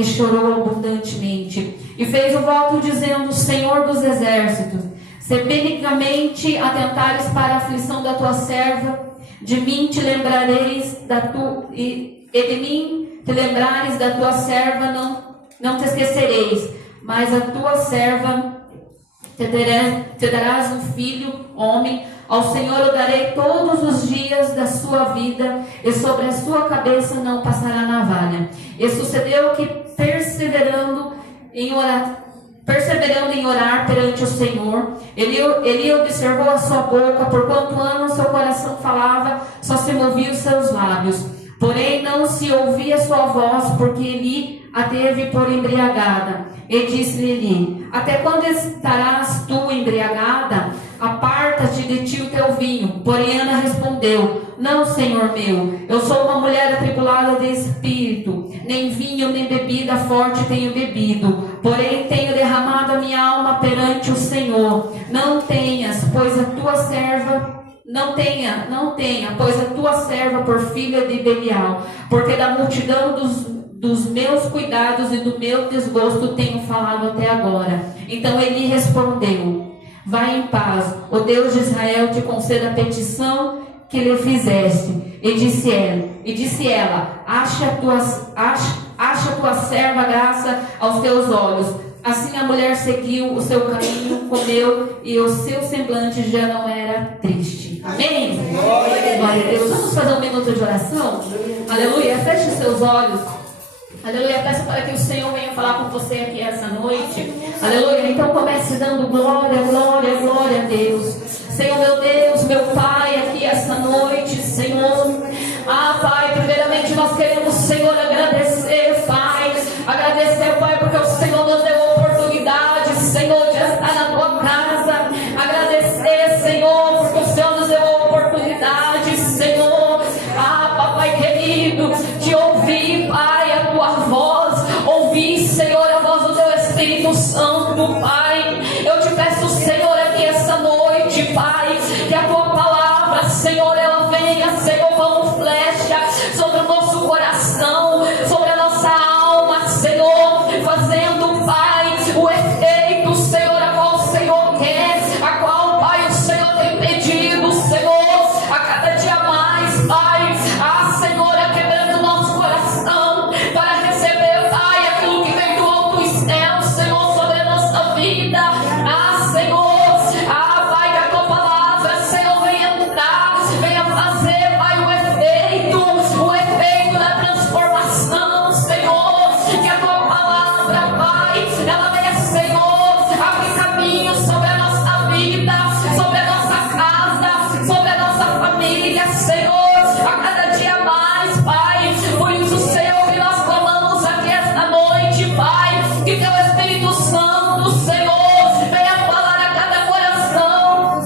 e chorou abundantemente. E fez o voto dizendo: Senhor dos exércitos, se benignamente atentares para a aflição da tua serva, de mim te lembrareis e de mim te lembrares da tua serva, não te esquecereis, mas a tua serva te darás um filho, homem. Ao Senhor eu darei todos os dias da sua vida, e sobre a sua cabeça não passará navalha. E sucedeu que, perseverando em orar perante o Senhor, ele observou a sua boca, por quanto anos seu coração falava, só se moviam os seus lábios. Porém não se ouvia sua voz, porque ele a teve por embriagada. E disse-lhe: até quando estarás tu embriagada? Aparta-te de ti o teu vinho. Porém Ana respondeu: não, Senhor meu, eu sou uma mulher atribulada de espírito, nem vinho nem bebida forte tenho bebido, porém tenho derramado a minha alma perante o Senhor. Não tenha, pois a tua serva por filha de Belial, porque da multidão dos meus cuidados e do meu desgosto tenho falado até agora. Então ele respondeu: vai em paz, o Deus de Israel te conceda a petição que lhe fizeste. E disse ela: acha a tua serva graça aos teus olhos. Assim a mulher seguiu o seu caminho, comeu, e o seu semblante já não era triste. Amém? Glória a Deus. Vamos fazer um minuto de oração? Aleluia. Feche os seus olhos. Aleluia. Peço para que o Senhor venha falar com você aqui essa noite. Aleluia. Então comece dando glória, glória, glória a Deus. Senhor meu Deus, meu Pai, aqui essa noite, Senhor. Pai, primeiramente nós queremos, Senhor, agradecer, Pai. Agradecer, Pai, porque o Senhor nos deu a oportunidade, Senhor, de estar na tua casa. Agradecer, Senhor, porque o Senhor nos deu a oportunidade, Senhor. Papai querido, de ouvir, Pai, a tua voz. Ouvir, Senhor, a voz do teu Espírito Santo, Pai. Eu te peço, Senhor, aqui essa noite, Pai, que a tua palavra, Senhor, ela venha, Senhor, como flecha sobre o nosso coração, sobre a nossa alma, Senhor, fazendo, Pai, o efeito, Senhor, a qual o Senhor quer, a qual, Pai, o Senhor tem pedido, Senhor, a cada dia mais, Pai, Senhor, quebrando o nosso coração para receber, Pai, aquilo que vem do alto céu, Senhor, sobre a nossa vida. Senhor, Pai, que a tua palavra, Senhor, venha entrar, venha fazer, Pai, o efeito da transformação, Senhor, que a tua palavra, Pai, ela venha, Senhor, abrir caminho sobre a nossa vida, sobre a nossa casa, sobre a nossa família, Senhor, a cada dia mais, Pai. Por isso, Senhor, que nós clamamos aqui esta noite, Pai, que teu Espírito Santo, Senhor, venha falar a cada coração,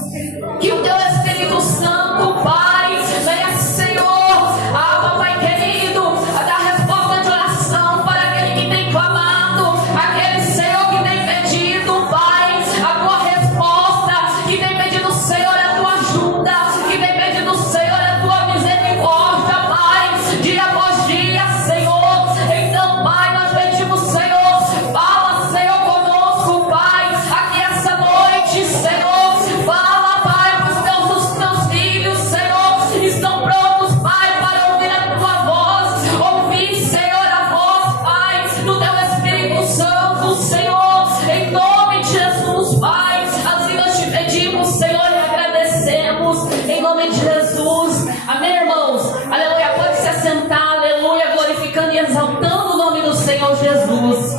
que o teu Espírito Santo, Pai, venha, Senhor, Papai querido, a dar resposta de oração para aquele que tem clamado, aquele, Senhor, que tem pedido, Pai, a tua resposta, que tem pedido, Senhor, a tua ajuda, que tem pedido, Senhor, a tua misericórdia, Pai, dia após dia, Senhor. Então, Pai, nós pedimos, Senhor, fala, Senhor, conosco, Pai, aqui essa noite, Senhor, fala, Pai, para os teus filhos, Senhor, estão prontos, Pai, para ouvir a tua voz, ouvir, Senhor, a voz, Pai, do teu Espírito Santo, Senhor, em nome de Jesus, Pai. Assim nós te pedimos, Senhor, e agradecemos, em nome de Jesus. Amém, irmãos? Aleluia. Pode se assentar, aleluia, glorificando e exaltando o nome do Senhor Jesus.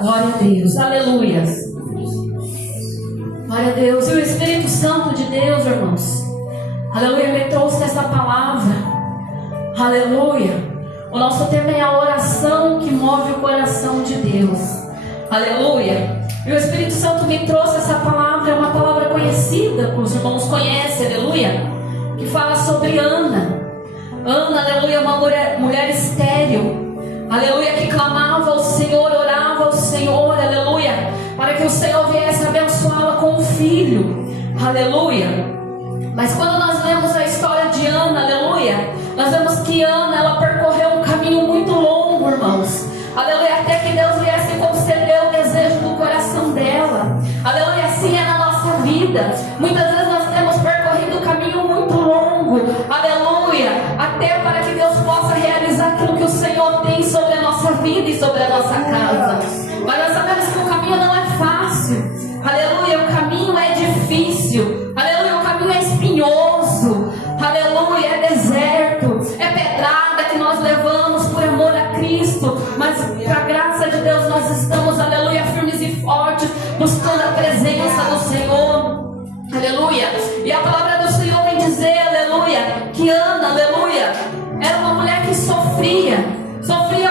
Glória a Deus, aleluias. Glória a Deus. E o Espírito Santo de Deus, irmãos, aleluia, me trouxe essa palavra, aleluia. O nosso tema é a oração que move o coração de Deus, aleluia. E o Espírito Santo me trouxe essa palavra, é uma palavra conhecida, que os irmãos conhecem, aleluia, que fala sobre Ana. Ana, aleluia, uma mulher estéril, aleluia, que clamava ao Senhor, orava ao Senhor, aleluia, para que o Senhor viesse abençoá-la com um filho, aleluia. Mas quando nós lemos a vida. Muitas vezes nós temos percorrido um caminho muito longo, aleluia, até para que Deus possa realizar aquilo que o Senhor tem sobre a nossa vida e sobre a nossa casa. Mas nós sabemos que o caminho não é fácil, aleluia, o caminho é difícil, aleluia, o caminho é espinhoso, aleluia, é deserto, é pedrada que nós levamos por amor a Cristo, mas para a graça de Deus nós estamos, aleluia, firmes e fortes, buscando a presença do Senhor, aleluia. E a palavra do Senhor vem dizer, aleluia, que Ana, aleluia, era uma mulher que sofria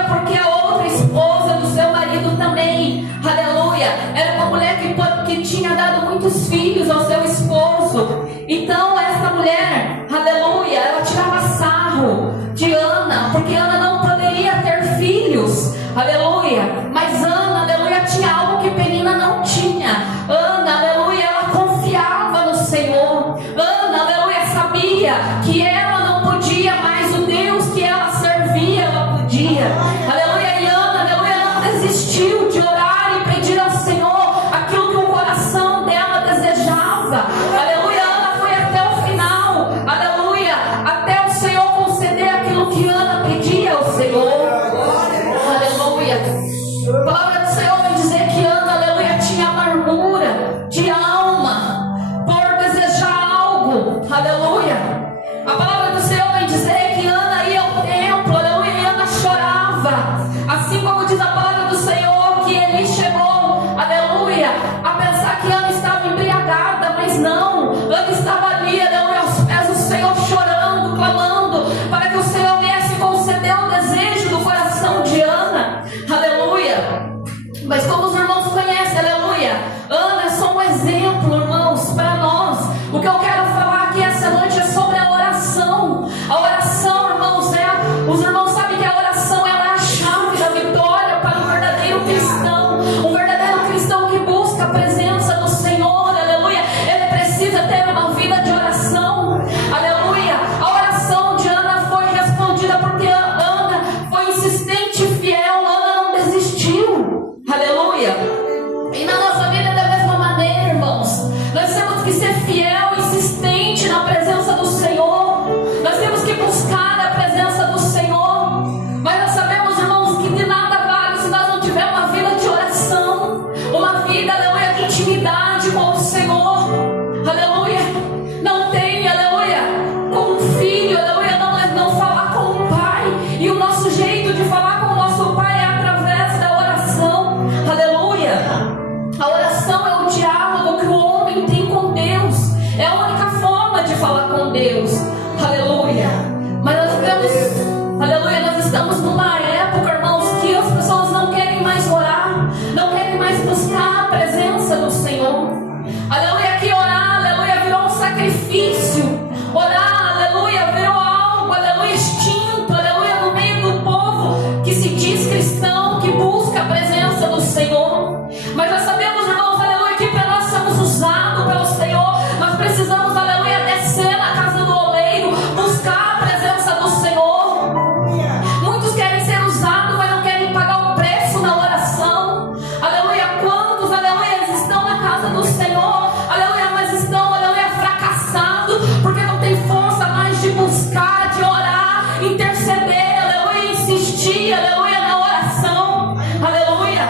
porque a outra esposa do seu marido também, aleluia, era uma mulher que tinha dado muitos filhos ao seu esposo. Então essa mulher, aleluia, ela tirava sarro de Ana, porque Ana não poderia ter filhos, aleluia, mas Ana, aleluia, tinha algo que Penina não tinha. Ana, aleluia, ela confiava no Senhor. Ana, aleluia, sabia que ela não podia, mas o Deus que ela servia, ela podia, aleluia. E Ana, aleluia, não desistiu de orar e pedir ao Senhor aquilo que o coração dela desejava, aleluia. Ana foi até o final, aleluia, até o Senhor conceder aquilo que Ana pedia ao Senhor, aleluia. A palavra do Senhor vai dizer que Ana, aleluia, tinha amargura de alma por desejar algo, aleluia. A palavra do Senhor vai dizer que Ana ia ao templo, aleluia, e Ana chorava, assim como diz a palavra do Senhor que Eli chegou, aleluia, a pensar que Ana estava embriagada, mas não, Ana estava ali, aleluia, aos pés do Senhor, chorando, clamando, para que o Senhor viesse conceder o desejo do coração de Ana, aleluia. Mas como os irmãos conhecem, aleluia, Ana é só um exemplo, irmãos, para nós. O que eu quero falar aqui essa noite é sobre a oração. A oração, irmãos, os irmãos sabem que a oração ela é a chave da vitória para um verdadeiro cristão. Um verdadeiro cristão que busca a presença do Senhor, aleluia, ele precisa ter uma vida de oração, aleluia. A oração de Ana foi respondida porque Ana foi insistente e fiel. Ana não desistiu, aleluia. E na nossa vida é da mesma maneira, irmãos. Nós temos que ser fiel, insistente na presença do Senhor. Nós temos que buscar a presença do Senhor. Mas nós sabemos, irmãos, que de nada vale se nós não tivermos uma vida de oração, uma vida, aleluia, de intimidade com o Senhor, aleluia. Não tem, aleluia, com um filho, aleluia, não falar com o Pai. E o nosso jeito de falar com o nosso Pai é através da oração, aleluia. A oração é o diálogo que o homem tem com Deus. É a única forma de falar com Deus, aleluia. Mas nós vemos, aleluia, nós estamos numa época, irmãos, que as pessoas não querem mais orar, não querem mais buscar a presença do Senhor, aleluia. Que orar, aleluia, virou um sacrifício. Orar, aleluia, virou algo, aleluia, extinto, aleluia, no meio do povo que se diz cristão, que busca a presença do Senhor. Mas nós sabemos, irmãos, aleluia, que para nós sermos usados pelo Senhor, nós precisamos, aleluia, descer na casa do oleiro, buscar a presença do Senhor. Muitos querem ser usados, mas não querem pagar o preço na oração, aleluia. Quantos, aleluia, estão na casa do Senhor, aleluia, mas estão, aleluia, fracassados, porque não tem força mais de buscar, de orar, interceder, aleluia, insistir, aleluia, na oração, aleluia.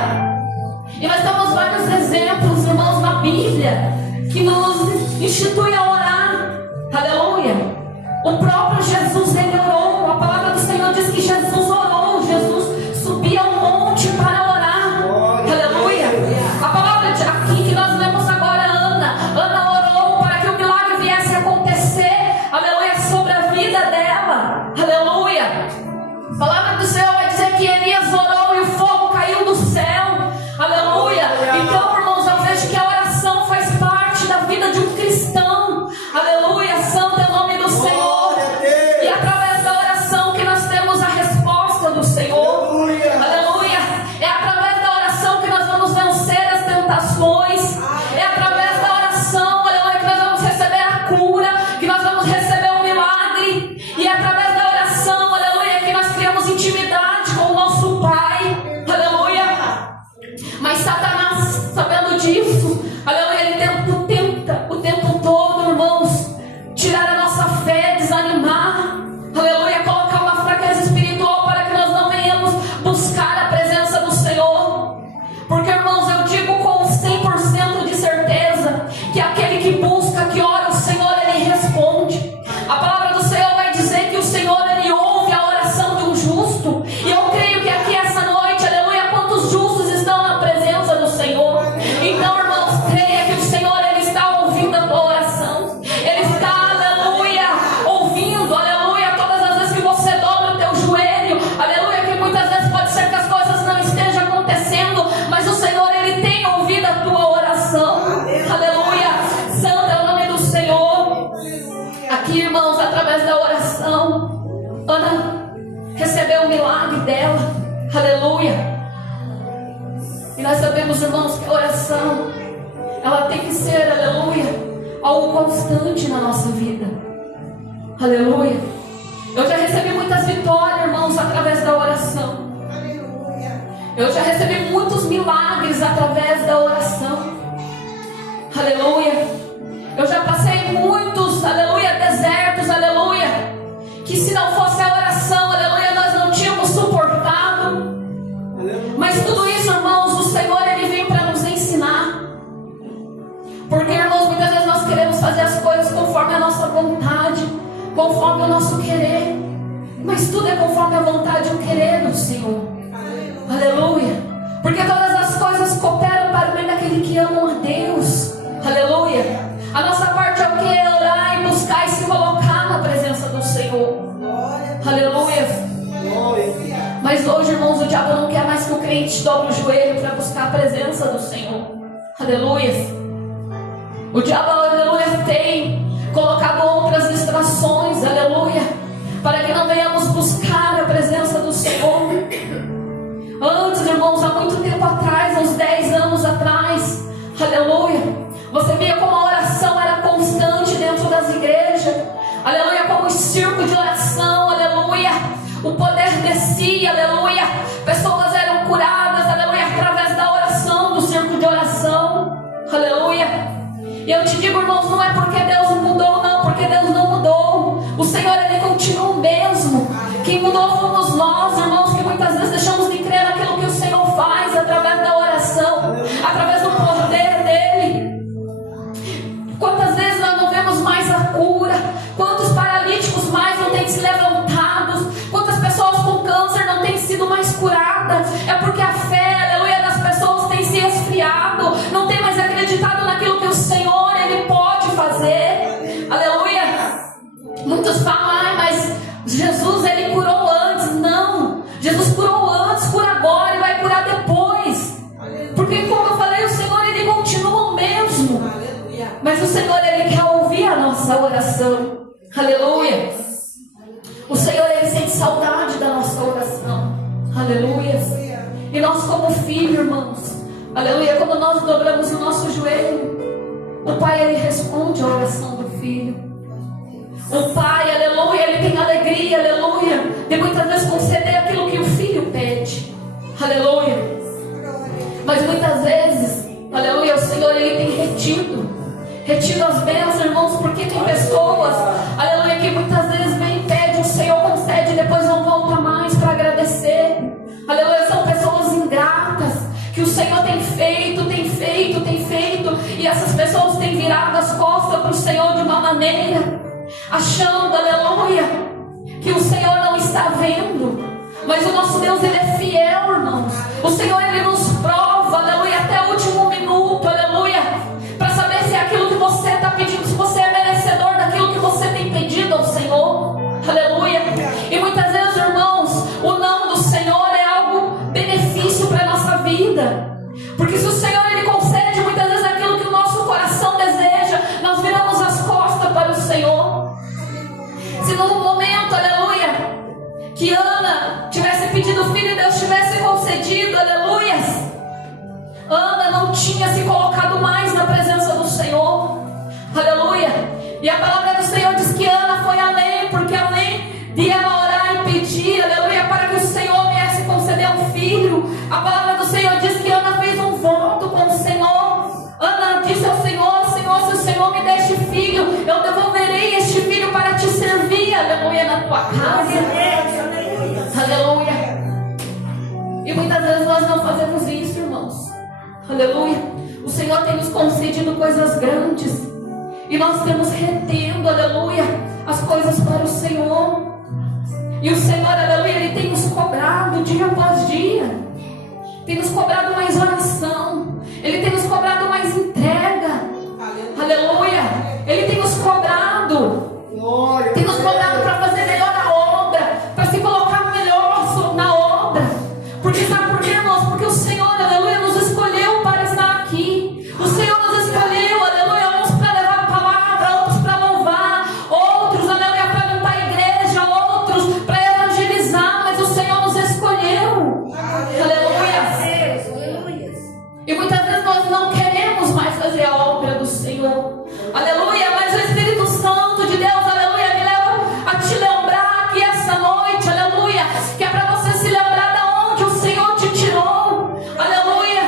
E nós temos vários exemplos, irmãos, na Bíblia, que nos institui a orar, aleluia. O próprio Jesus, ele orou. A palavra do Senhor diz que Jesus orou. Jesus subia ao monte para orar, aleluia. A palavra aqui que nós lemos agora, Ana orou para que o milagre viesse a acontecer, aleluia, sobre a vida dela, aleluia. A palavra do Senhor vai dizer que Elias orou e o fogo caiu do céu, aleluia. Então, irmãos, eu vejo que a oração faz parte da vida de um cristão, aleluia. Santo é o nome do Senhor. E a desanimar, aleluia, colocar uma fraqueza espiritual para que nós não venhamos buscar a presença do Senhor. Porque, irmãos, eu digo com 100% de certeza que aquele que busca, que ora, o Senhor, Ele responde. A palavra do Senhor vai dizer que o Senhor, Ele ouve a oração de um justo. E eu creio que aqui essa noite, aleluia, quantos justos estão na presença do Senhor. Então, irmãos, creia que o Senhor, Ele está ouvindo a tua oração. Ele está, aleluia, ouvindo, aleluia, todas as vezes que você dobra o teu joelho, aleluia, que muitas vezes pode ser que as coisas não estejam acontecendo, mas o Senhor, Ele tem ouvido a tua oração. Aleluia, santo é o nome do Senhor. Aqui, irmãos, através da oração, Ana recebeu o milagre dela, aleluia. E nós sabemos, irmãos, que a oração, ela tem que ser, aleluia, algo constante na nossa vida, aleluia. Eu já recebi muitas vitórias, irmãos, através da oração. Eu já recebi muitos milagres através da oração, aleluia. Eu já passei muitos, aleluia, desertos, aleluia, que se não fosse a oração, aleluia, nós não tínhamos suportado. Mas tudo isso, irmãos, o Senhor, Ele vem para nos ensinar. Porque, irmãos, muitas vezes nós queremos fazer as coisas conforme a nossa vontade, conforme o nosso querer. Mas tudo é conforme a vontade e o querer do Senhor. Aleluia. Porque todas as coisas cooperam para o bem daquele que amam a Deus. Aleluia. A nossa parte é o que? É orar e buscar e se colocar na presença do Senhor. Aleluia. Mas hoje, irmãos, o diabo não quer mais que o crente dobre o joelho para buscar a presença do Senhor. Aleluia. O diabo, aleluia, tem colocado outras distrações, aleluia, para que não venhamos buscar a presença do Senhor. Antes, irmãos, há muito tempo atrás, uns 10 anos atrás, aleluia, você via como a oração era constante dentro das igrejas, aleluia, como o circo de oração, aleluia, o poder descia, aleluia, pessoas eram curadas, aleluia, através da oração, do circo de oração, aleluia. E eu te digo, irmãos, não é porque Deus mudou, não, porque Deus não mudou. O Senhor, Ele continua o mesmo. Quem mudou fomos nós, irmãos, que muitas vezes deixamos de crer naquilo que o Senhor faz através da oração, através do poder dEle. Quantas vezes nós não vemos mais a cura? Quantos paralíticos mais não têm se levantados? Quantas pessoas com câncer não têm sido mais curadas? É porque a fé, aleluia, das pessoas tem se esfriado, não tem mais acreditado naquilo que o Senhor, Ele pode fazer. Aleluia. Muitos falam, mas Jesus, Ele curou antes. Não, Jesus curou antes, cura agora e vai curar depois. Porque, como eu falei, o Senhor, Ele continua o mesmo. Mas o Senhor, Ele quer ouvir a nossa oração. Aleluia. O Senhor, Ele sente saudade da nossa oração. Aleluia. E nós, como filho, irmãos, aleluia, quando nós dobramos o nosso joelho, o Pai, Ele responde a oração do filho. O Pai, aleluia, Ele tem alegria, aleluia, de muitas vezes conceder aquilo que o filho pede. Aleluia. Mas muitas vezes, aleluia, o Senhor, Ele tem retido as bênçãos, irmãos, porque tem pessoas, aleluia, que muitas vezes vem e pede, o Senhor concede e depois não volta mais para agradecer. Aleluia, são pessoas ingratas, que o Senhor tem feito, e essas pessoas têm virado as costas para o Senhor de uma maneira, achando, aleluia, que o Senhor não está vendo. Mas o nosso Deus, Ele é fiel, irmãos. O Senhor, Ele nos prova, aleluia, até o último minuto, aleluia, para saber se é aquilo que você está pedindo, se você é merecedor daquilo que você tem pedido ao Senhor. Aleluia. E muitas vezes, irmãos, o não do Senhor é algo benefício para a nossa vida. Porque se o Senhor, Ele concede muitas vezes aquilo que o nosso coração deseja, nós viramos as costas para o Senhor. Se no momento, aleluia, que Ana tivesse pedido filho e Deus tivesse concedido, aleluia, Ana não tinha se colocado mais na presença do Senhor. Aleluia. E a palavra do Senhor diz que Ana foi além, porque além de ela orar e pedir, aleluia, para que o Senhor viesse conceder um filho, a palavra do Senhor diz que Ana fez um voto com o Senhor. Ana disse ao Senhor: Senhor, se o Senhor me der este filho, eu devolverei este filho para te servir. tua casa. Aleluia. E muitas vezes nós não fazemos isso, irmãos. Aleluia. O Senhor tem nos concedido coisas grandes. E nós estamos retendo, aleluia, as coisas para o Senhor. E o Senhor, aleluia, Ele tem nos cobrado dia após dia. Tem nos cobrado mais oração. Ele tem nos cobrado mais entrega. Aleluia. Ele tem nos cobrado. Tem nos cobrado para fazer melhor a obra. Para se colocar melhor na obra. Porque sabe por quê, irmãos? Porque o Senhor, aleluia, nos escolheu para estar aqui. O Senhor nos escolheu, aleluia, uns para levar a palavra, outros para louvar, outros, aleluia, para limpar a igreja, outros para evangelizar. Mas o Senhor nos escolheu. Aleluia. E muitas vezes nós não queremos mais fazer a obra do Senhor. Aleluia. Mas o Espírito Santo de Deus, aleluia, me leva a te lembrar aqui essa noite, aleluia, que é para você se lembrar de onde o Senhor te tirou. Aleluia.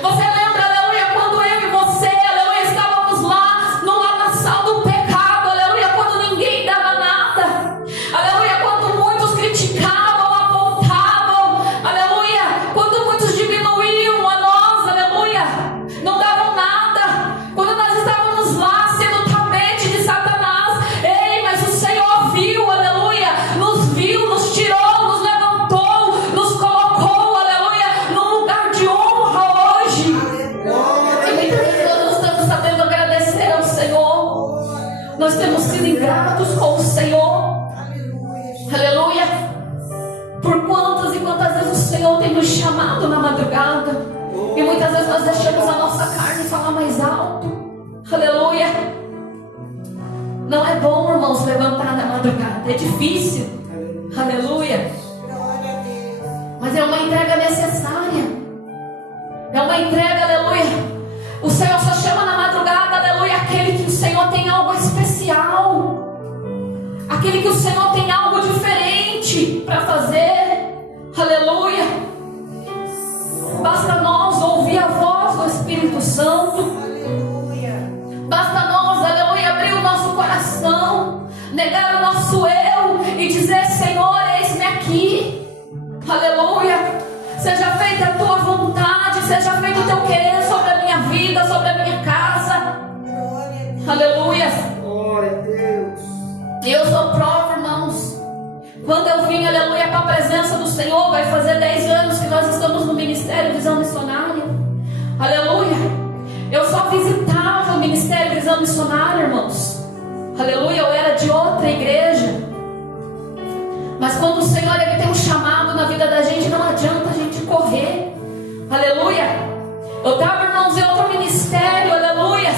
Você lembra, aleluia, quando eu e você, aleluia, estávamos lá no lamaçal do pecado, aleluia, quando ninguém dava nada, aleluia, quando muitos criticavam, apontavam, aleluia, quando muitos diminuíam a nós, aleluia, não davam nada, quando nós estávamos lá sendo tapete de Satanás. Ei, mas o Senhor viu, aleluia, nos tirou, nos levantou, nos colocou, aleluia, num lugar de honra hoje. E muitas vezes nós não estamos sabendo agradecer ao Senhor. Nós temos sido ingratos com o Senhor. Aleluia. Por quantas e quantas vezes o Senhor tem nos chamado na madrugada. E muitas vezes nós deixamos a nossa carne falar mais alto. Aleluia. Não é bom, irmãos, levantar na madrugada. É difícil. Aleluia. Mas é uma entrega necessária. É uma entrega, aleluia. O Senhor só chama na madrugada, aleluia, aquele que o Senhor tem algo especial. Aquele que o Senhor tem algo diferente para fazer. Aleluia. Basta nós ouvir a voz do Espírito Santo. Basta nós, aleluia, abrir o nosso coração, negar o nosso eu e dizer: Senhor, eis-me aqui. Aleluia. Seja feita a tua vontade, seja feito o teu querer sobre a minha vida, sobre a minha casa. Aleluia. Glória a Deus. E eu sou prova, irmãos. Quando eu vim, aleluia, para a presença do Senhor, vai fazer 10 anos que nós estamos no Ministério Visão Missionária. Aleluia. Eu só visitava o Ministério Visão Missionária, irmãos. Aleluia. Eu era de outra igreja. Mas quando o Senhor, Ele tem um chamado na vida da gente, não adianta a gente correr. Aleluia. Eu estava, irmãos, em outro ministério, aleluia.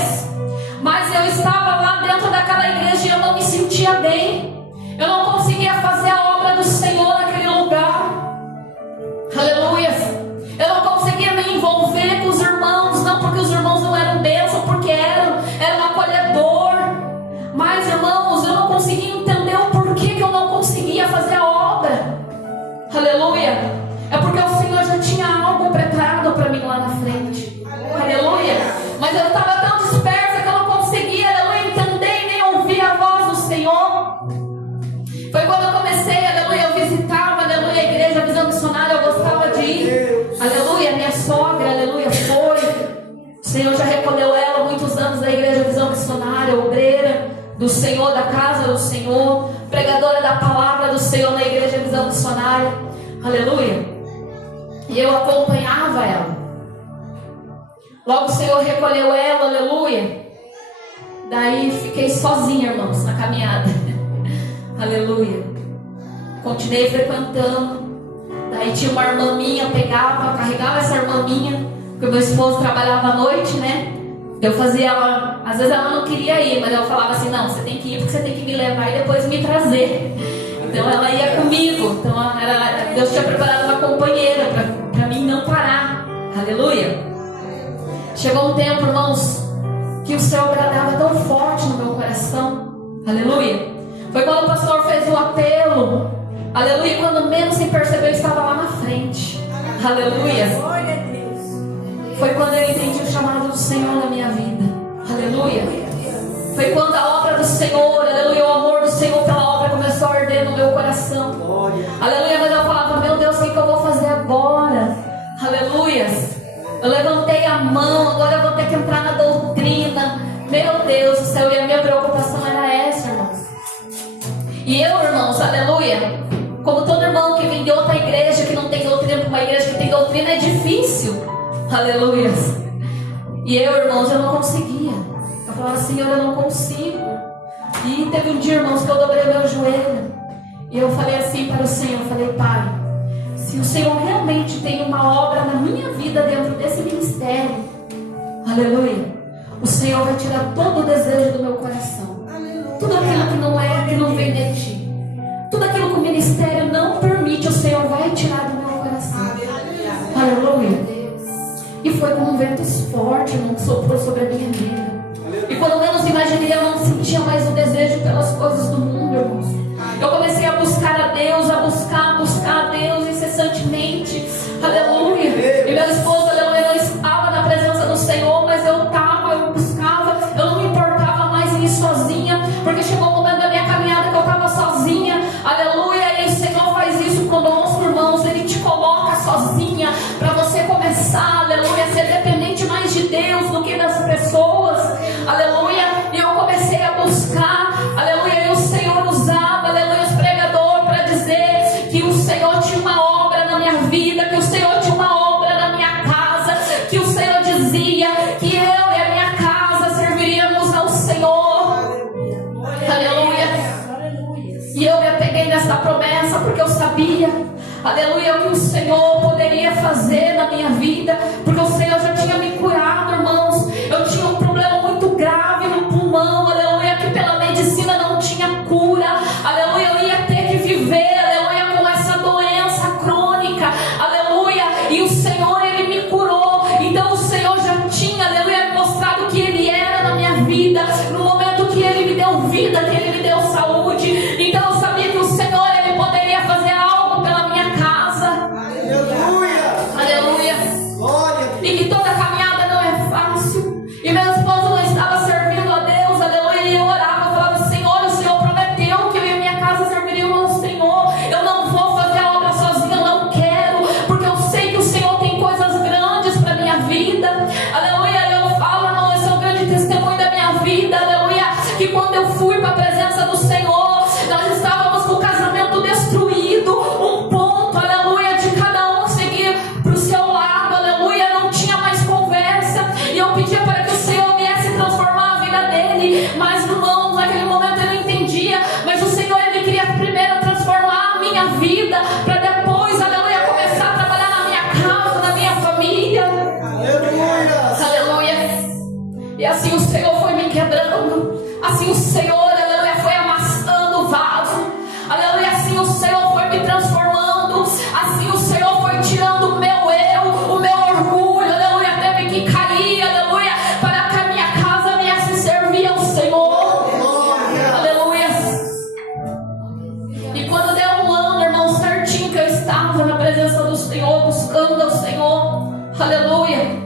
Mas eu estava lá dentro daquela igreja e eu não me sentia bem. Eu não conseguia fazer a obra do Senhor naquele lugar. Aleluia. Eu não conseguia me envolver com os irmãos. Não porque os irmãos não eram bênção, porque era um acolhedor. Mas, irmãos, eu não conseguia entender o porquê que eu não conseguia fazer a obra. Aleluia. É porque o Senhor já tinha algo preparado para mim lá na frente. Aleluia. Mas eu estava tão dispersa que eu não conseguia, aleluia, entender e nem ouvir a voz do Senhor. Foi quando eu comecei, aleluia, eu visitava, aleluia, a igreja Visão Missionária, eu gostava de ir. Aleluia, minha sogra, aleluia, foi. O Senhor já recolheu ela há muitos anos da igreja Visão Missionária, obreira do Senhor, da casa do Senhor, pregadora da palavra do Senhor na igreja Visão Missionária. Aleluia. E eu acompanhava ela. Logo o Senhor recolheu ela, aleluia. Daí fiquei sozinha, irmãos, na caminhada. Aleluia. Continuei frequentando. Daí tinha uma irmã minha, carregava essa irmã minha, porque meu esposo trabalhava à noite, né? Eu fazia ela, às vezes ela não queria ir, mas eu falava assim: não, você tem que ir porque você tem que me levar e depois me trazer. Então ela ia comigo. Então Deus tinha preparado uma companheira para mim não parar. Aleluia. Chegou um tempo, irmãos, que o céu agradava tão forte no meu coração. Aleluia. Foi quando o pastor fez o apelo. Aleluia. Quando menos se percebeu, eu estava lá na frente. Aleluia. Foi quando eu entendi o chamado do Senhor na minha vida. Aleluia. Foi quando a obra do Senhor, aleluia, o amor do Senhor pela obra começou a arder arder no meu coração. Aleluia, mas eu falava, meu Deus, o que eu vou fazer agora? Aleluias. Eu levantei a mão, agora eu vou ter que entrar na doutrina. Meu Deus do céu, e a minha preocupação era essa, irmãos. E eu, irmãos, aleluia, como todo irmão que vem de outra igreja, que não tem doutrina, uma igreja que tem doutrina, é difícil. Aleluias. E eu, irmãos, eu não conseguia. Eu falava, Senhor, eu não consigo. E teve um dia, irmãos, que eu dobrei meu joelho. E eu falei assim para o Senhor, eu falei, Pai, se o Senhor realmente tem uma obra na minha vida dentro desse ministério, aleluia, o Senhor vai tirar todo o desejo do meu coração. Tudo aquilo que não é, que não vem de Ti. Tudo aquilo que o ministério não permite, o Senhor vai tirar do meu coração. Aleluia. E foi como um vento forte, irmão, que soprou sobre a minha vida. E quando menos imaginei, eu não sentia mais o desejo pelas coisas do mundo, irmãos. Eu comecei a buscar a Deus, a buscar a Deus incessantemente. Aleluia. E meu esposo, aleluia, não estava na presença do Senhor, mas eu buscava, eu não me importava mais em ir sozinha, porque chegou um momento da minha caminhada que eu estava sozinha. Aleluia. E o Senhor faz isso conosco, irmãos. Ele te coloca sozinha para você começar, aleluia, a ser dependente mais de Deus do que das pessoas. Aleluia. E eu comecei a buscar, aleluia, e o Senhor usava, aleluia, os pregadores para dizer que o Senhor tinha uma obra na minha vida, que o Senhor tinha uma obra na minha casa, que o Senhor dizia que eu e a minha casa serviríamos ao Senhor. Aleluia. E eu me apeguei nessa promessa porque eu sabia, aleluia, o que o Senhor poderia fazer na minha vida, porque o Senhor já tinha me curado, irmãos. Eu tinha um problema muito grave no pulmão, aleluia, que pela medicina não tinha cura, aleluia, eu ia ter que viver, aleluia, com essa doença crônica, aleluia, e o Senhor, Ele me curou. Então o Senhor já tinha, aleluia, mostrado que Ele era na minha vida, no momento que Ele me deu vida, que Ele me deu saúde. Então eu sabia que o Senhor, Ele poderia fazer algo pela minha casa. Aleluia. E que toda caminhada não é fácil. E meu esposo não estava servindo a Deus, aleluia. E eu orava, eu falava, Senhor, o Senhor prometeu que eu e a minha casa serviríamos ao Senhor. Eu não vou fazer a obra sozinha, eu não quero, porque eu sei que o Senhor tem coisas grandes para minha vida. Aleluia. Eu falo, irmão, esse é um grande testemunho da minha vida, aleluia, que quando eu fui para a presença do Senhor, nós estávamos com o casamento destruído, um ponto, aleluia, de cada um seguir para o seu lado, aleluia, não tinha mais conversa, e eu pedia para que o Senhor viesse transformar a vida dele, mas irmão, naquele momento eu não entendia, mas o Senhor, Ele queria primeiro transformar a minha vida, para depois, aleluia, começar a trabalhar na minha casa, na minha família. Aleluia. E assim o Senhor foi me quebrando, assim o Senhor, aleluia, foi amassando o vaso, aleluia, assim o Senhor foi me transformando, assim o Senhor foi tirando o meu eu, o meu orgulho, aleluia, teve que cair, aleluia, para que a minha casa viesse servir ao Senhor. Aleluia. E quando deu um ano, irmão, certinho que eu estava na presença do Senhor, buscando ao Senhor, aleluia,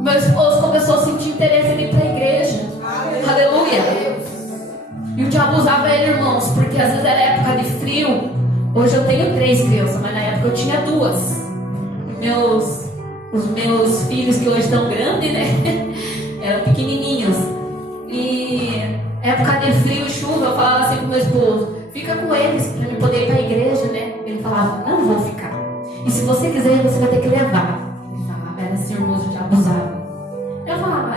meu esposo começou a sentir interesse em ir para a igreja. Aleluia. E o diabo usava ele, irmãos, porque às vezes era época de frio. Hoje eu tenho 3 crianças, mas na época eu tinha 2. Os meus filhos, que hoje estão grandes, né? Eram pequenininhos. E época de frio e chuva, eu falava assim pro meu esposo, fica com eles para eu poder ir para a igreja, né? Ele falava, não vou ficar. E se você quiser, você vai ter que levar. Ele falava, era assim, irmãos, o diabo usava. Eu falava,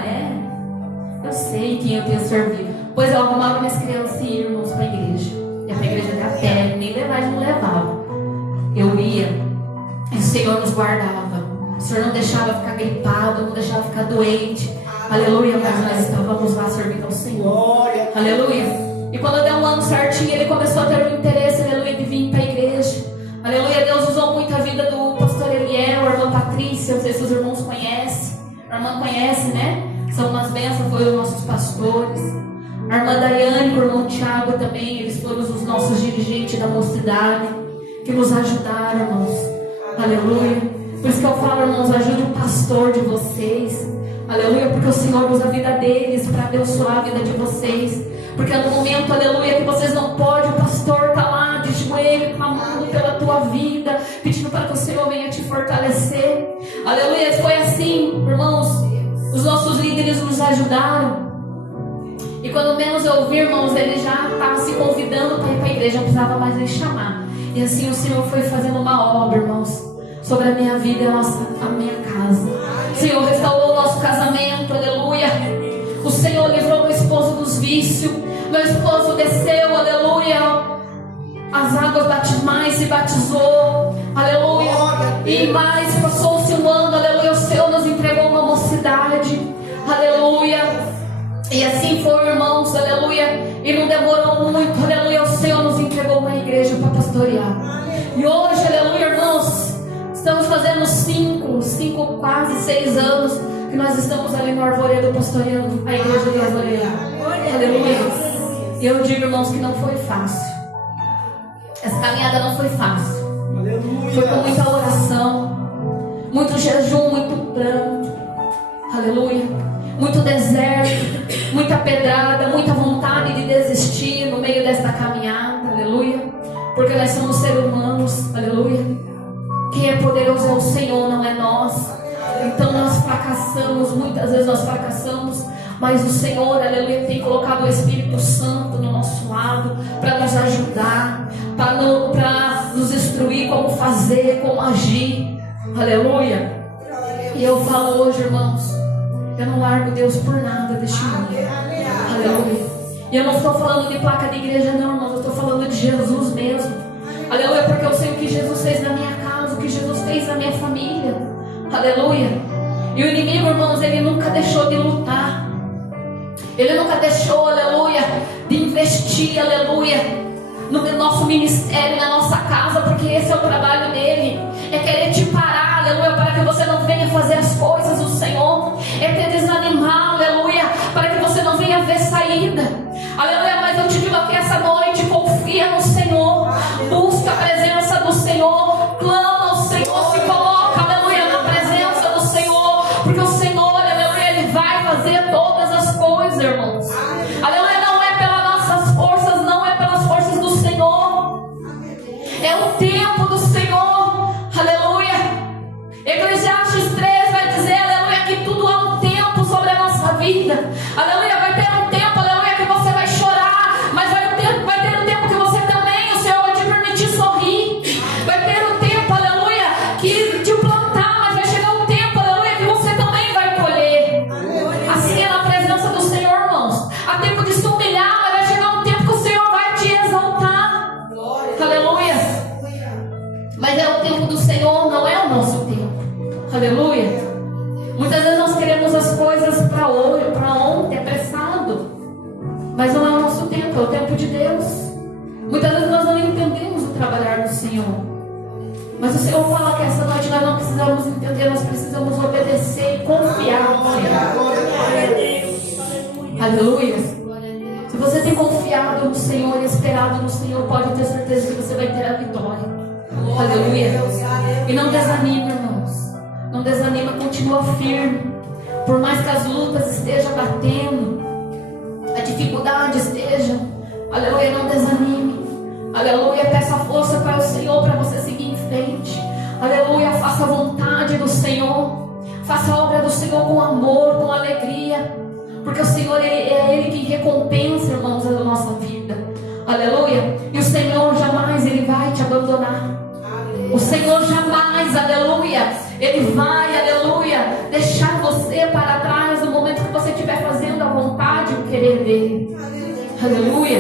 eu sei quem eu tenho servido. Pois eu arrumava minhas crianças e irmãos para a igreja. Ia para a igreja da pé, nem levar, não levava. Eu ia e o Senhor nos guardava. O Senhor não deixava ficar gripado, não deixava ficar doente. Aleluia, mas nós estávamos lá servindo ao Senhor. Aleluia. E quando deu um ano certinho, ele começou a ter um interesse, aleluia, de vir para a igreja. Aleluia, Deus usou muito a vida do pastor Eliel, a irmã Patrícia, não sei se os irmãos conhecem. A irmã conhece, né? São umas bênçãos, foram os nossos pastores. A irmã Daiane, o irmão Tiago também, eles foram os nossos dirigentes da mocidade, que nos ajudaram, irmãos. Aleluia. Por isso que eu falo, irmãos, ajude o pastor de vocês. Aleluia, porque o Senhor usa a vida deles para abençoar a vida de vocês. Porque no momento, aleluia, que vocês não podem, o pastor está ajudaram. E quando menos eu ouvi, irmãos, ele já estava se convidando para ir para a igreja, não precisava mais nem chamar. E assim o Senhor foi fazendo uma obra, irmãos, sobre a minha vida e a minha casa. O Senhor restaurou o nosso casamento, aleluia. O Senhor livrou meu esposo dos vícios. Meu esposo desceu, aleluia, as águas batismais, se batizou, aleluia. E mais, passou-se um ano, aleluia. O Senhor nos entregou uma mocidade, aleluia. E assim foi, irmãos, aleluia. E não demorou muito, aleluia. O Senhor nos entregou uma igreja para pastorear. E hoje, aleluia, irmãos, estamos fazendo 5, quase 6 anos que nós estamos ali no Arvoredo pastoreando a igreja do Arvoredo. Aleluia. E eu digo, irmãos, que não foi fácil. Essa caminhada não foi fácil. Aleluia. Foi com muita oração, muito jejum, muito pranto. Aleluia. Muito deserto, muita pedrada, muita vontade de desistir no meio desta caminhada. Aleluia. Porque nós somos seres humanos. Aleluia. Quem é poderoso é o Senhor, não é nós. Então nós fracassamos, muitas vezes nós fracassamos, mas o Senhor, aleluia, tem colocado o Espírito Santo no nosso lado para nos ajudar, para nos instruir como fazer, como agir. Aleluia. E eu falo hoje, irmãos, eu não largo Deus por nada deste mundo. Aleluia. E eu não estou falando de placa de igreja, não, irmãos, eu estou falando de Jesus mesmo. Aleluia, porque eu sei o que Jesus fez na minha casa, o que Jesus fez na minha família. Aleluia. E o inimigo, irmãos, ele nunca deixou de lutar. Ele nunca deixou, aleluia, de investir, aleluia, no nosso ministério, na nossa casa, porque esse é o trabalho dele. É querer te parar, aleluia, para que você não venha fazer as coisas do Senhor. É te desanimar, aleluia, para que você não venha ver saída. Aleluia, mas eu te digo aqui essa noite, confia no Senhor. Busca a presença do Senhor. Clama ao Senhor, se coloca, aleluia, na presença do Senhor. Porque o Senhor, aleluia, Ele vai fazer todas as coisas, irmãos. Aleluia, não é pelas nossas forças, não é pelas forças do Senhor. É o tempo do Senhor. Aleluia. Eclesiastes 3 vai dizer, aleluia, que tudo há um tempo sobre a nossa vida. Aleluia, vai ter um tempo, aleluia, que você vai chorar, mas vai ter um tempo que você também, o Senhor vai te permitir sorrir. Vai ter um tempo, aleluia, que de plantar, mas vai chegar um tempo, aleluia, que você também vai colher. Assim é na presença do Senhor, irmãos. Há tempo de se humilhar, mas vai chegar um tempo que o Senhor vai te exaltar. Aleluia. Mas é o tempo do Senhor, não é o nosso tempo. Aleluia. Muitas vezes nós queremos as coisas para hoje, para ontem, apressado. Mas não é o nosso tempo, é o tempo de Deus. Muitas vezes nós não entendemos o trabalhar do Senhor. Mas o Senhor fala que essa noite nós não precisamos entender, nós precisamos obedecer e confiar no Senhor. Aleluia. Se você tem confiado no Senhor e esperado no Senhor, pode ter certeza que você vai ter a vitória. Aleluia. E não desanime, irmãos. Não desanima, continua firme. Por mais que as lutas estejam batendo, a dificuldade esteja, aleluia, não desanime. Aleluia, peça força para o Senhor, para você seguir em frente. Aleluia, faça a vontade do Senhor. Faça a obra do Senhor com amor, com alegria. Porque o Senhor, é Ele que recompensa, irmãos, a nossa vida. Aleluia. E o Senhor jamais, Ele vai te abandonar. O Senhor jamais, aleluia, Ele vai, aleluia, deixar você para trás no momento que você estiver fazendo a vontade e o querer dEle. Aleluia.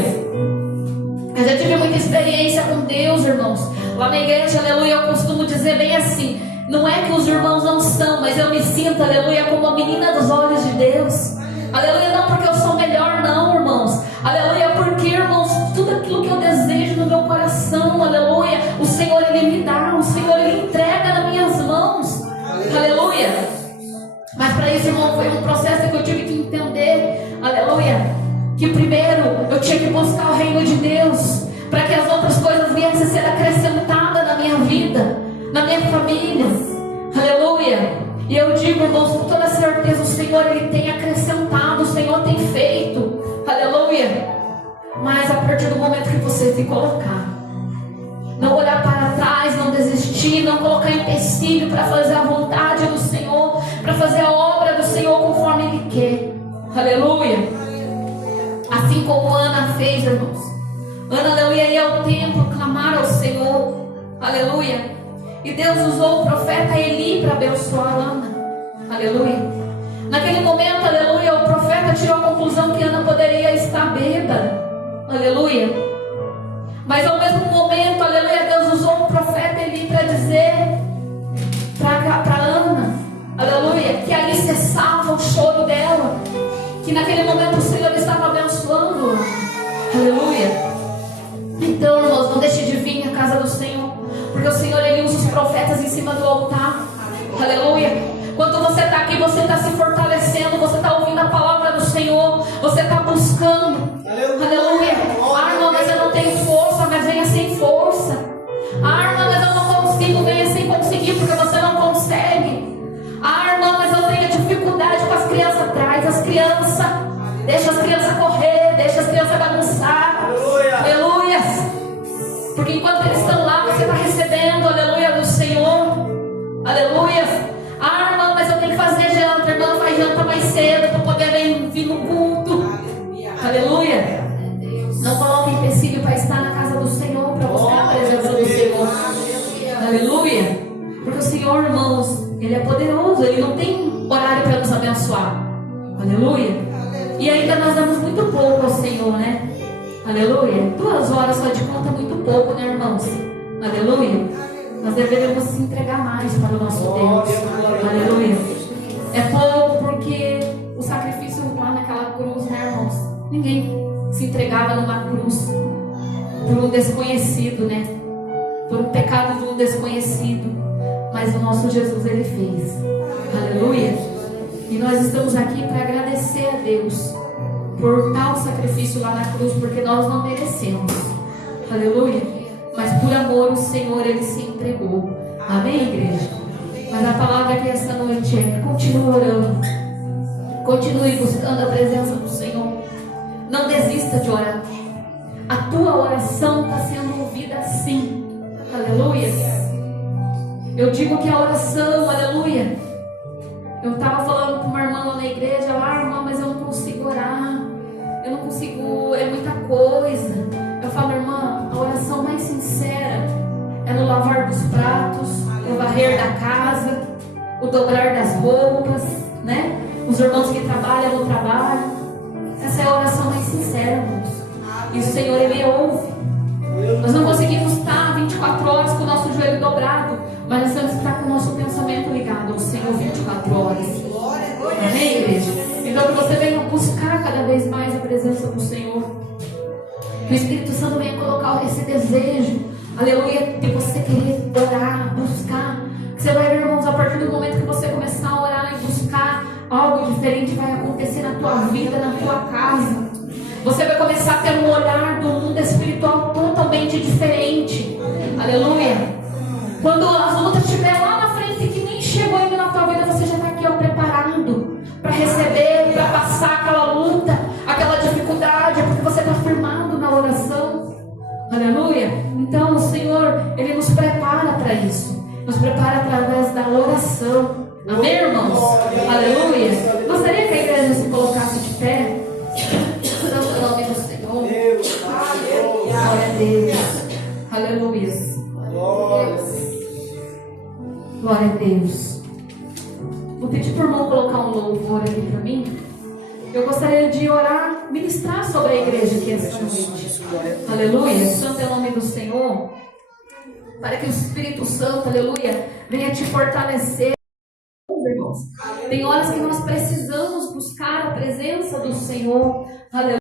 Eu já tive muita experiência com Deus, irmãos. Lá na igreja, aleluia, eu costumo dizer bem assim: não é que os irmãos não são, mas eu me sinto, aleluia, como a menina dos olhos de Deus. Aleluia, não porque eu sou melhor, não, irmãos. Aleluia, porque, irmãos, tudo aquilo que eu desejo no meu coração, aleluia, o Senhor, Ele me dá, o Senhor, Ele entrega nas minhas mãos. Aleluia. Mas para isso, irmão, foi um processo que eu tive que entender, aleluia, que primeiro eu tinha que buscar o reino de Deus, para que as outras coisas viessem a ser acrescentadas na minha vida, na minha família. Aleluia. E eu digo, irmãos, com toda certeza, o Senhor, Ele tem acrescentado, o Senhor tem feito. Aleluia. Mas a partir do momento que você se colocar, não olhar para trás, não desistir, não colocar empecilho para fazer a vontade do Senhor, para fazer a obra do Senhor conforme Ele quer. Aleluia. Assim como Ana fez, irmãos. Ana, aleluia, ia ao templo clamar ao Senhor. Aleluia. E Deus usou o profeta Eli para abençoar Ana. Aleluia. Naquele momento, aleluia, o profeta tirou a conclusão que Ana poderia estar bêbada. Aleluia. Mas ao mesmo momento, aleluia, Deus usou o profeta Eli para dizer para Ana, aleluia, que ali cessava o choro dela. Que naquele momento o Senhor estava abençoando Ana. Aleluia. Então, irmãos, não deixe de vir à casa do Senhor, porque o Senhor, Ele usa os profetas em cima do altar. Aleluia. Quando você está aqui, você está se fortalecendo, você está ouvindo a palavra do Senhor, você está buscando. Aleluia. Ah, irmã, mas eu não tenho força, mas venha sem força. Ah, irmã, mas eu não consigo, venha sem conseguir, porque você não consegue. Ah, irmã, mas eu tenho dificuldade com as crianças atrás. As crianças, deixa as crianças correr, deixa as crianças bagunçar. Aleluia. Porque enquanto eles estão lá, você está recebendo, aleluia, do Senhor. Aleluia. Ah, irmã, mas eu tenho que fazer janta. Irmã, faz janta mais cedo para poder vir no culto. Aleluia. Não coloque empecilho para estar na casa do Senhor, para buscar a presença do Senhor. Aleluia. Porque o Senhor, irmãos, Ele é poderoso. Ele não tem horário para nos abençoar. Aleluia. E ainda nós damos muito pouco ao Senhor, né? Aleluia. 2 horas só de conta é muito pouco, né, irmãos? Aleluia. Nós deveríamos se entregar mais para o nosso Deus. Aleluia. É pouco porque o sacrifício lá naquela cruz, né, irmãos? Ninguém se entregava numa cruz por um desconhecido, né? Por um pecado de um desconhecido. Mas o nosso Jesus, Ele fez. Aleluia. E nós estamos aqui para agradecer a Deus por tal sacrifício lá na cruz, porque nós não merecemos. Aleluia. Mas por amor o Senhor, Ele se entregou. Amém, igreja? Mas a palavra aqui essa noite é: continue orando, continue buscando a presença do Senhor. Não desista de orar. A tua oração está sendo ouvida sim. Aleluia. Eu digo que a oração, aleluia. Eu estava falando com uma irmã lá na igreja. Irmã, mas eu não consigo orar. Eu não consigo, é muita coisa. Eu falo, irmã, a oração mais sincera é no lavar dos pratos, o varrer da casa, o dobrar das roupas, né? Os irmãos que trabalham no trabalho. Essa é a oração mais sincera, irmãos. E o Senhor, Ele ouve. Nós não conseguimos estar 24 horas com o nosso joelho dobrado, mas nós temos que estar com o nosso pensamento ligado ao Senhor 24 horas. Amém, igreja? Então que você venha buscar cada vez mais a presença do Senhor. Que o Espírito Santo venha colocar esse desejo, aleluia, de você querer orar, buscar. Que você vai ver, irmãos, a partir do momento que você começar a orar e buscar, algo diferente vai acontecer na tua vida, na tua casa. Você vai começar a ter um olhar do mundo espiritual totalmente diferente. Aleluia. Quando as lutas estiverem lá na frente que nem chegou ainda na tua vida, você já está aqui, ó, preparado para receber, para passar aquela luta, aquela dificuldade, porque você está firmado na oração. Aleluia. Então o Senhor, Ele nos prepara para isso. Nos prepara através da oração. Amém, irmãos? Aleluia. Gostaria que a igreja se colocasse de pé. Em nome do Senhor. Glória a Deus. Aleluia. Glória a Deus. Vou pedir para o irmão colocar um louvor aqui para mim. Eu gostaria de orar, ministrar sobre a igreja aqui esta noite. Aleluia. Santo é o nome do Senhor. Para que o Espírito Santo, aleluia, venha te fortalecer. Irmãos, tem horas que nós precisamos buscar a presença do Senhor. Aleluia.